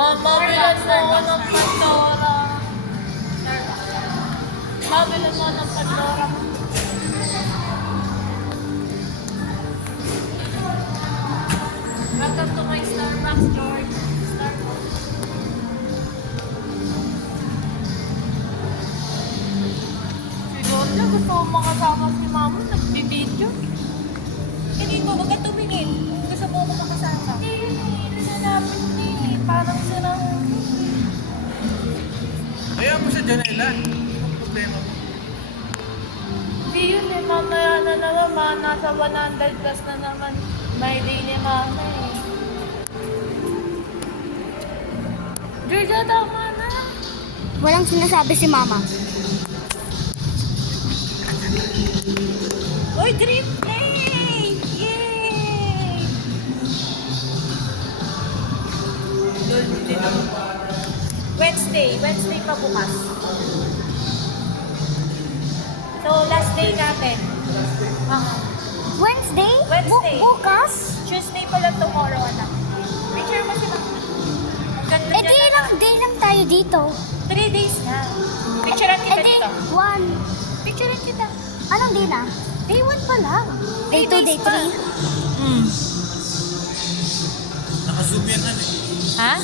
Mama, bilan mo ako ng Pandora. Mama, bilan mo ng Pandora. Welcome to my Starbucks, George. Starbucks. Si Georgia, gusto mo makasama si Mama, nagbibideo. Hindi ko, huwag ka tumingin. Gusto mo ako makasama. Hindi nanapin ni. Parang silang... Kaya mo sa Janela. Anong problema mo? Hindi yun eh, mamaya na naman, nasa 100 plus na naman. May day ni Mama eh. Georgia, tama na. Walang sinasabi si Mama. Uy, green play! Yay! Wednesday pa bukas. So, last day natin. Wednesday? Wednesday. Bukas? Tuesday pala tomorrow, anak. Picture mo si Mama. Ang ganda Eh niya, di anak. ilang day lang tayo dito. 3 days na. Picturean kita Eh di, dito. 1. Picturean kita. Anong day na? Day 1 pa lang. Day 2, day 3. Naka-zoom yan, han eh. Ha?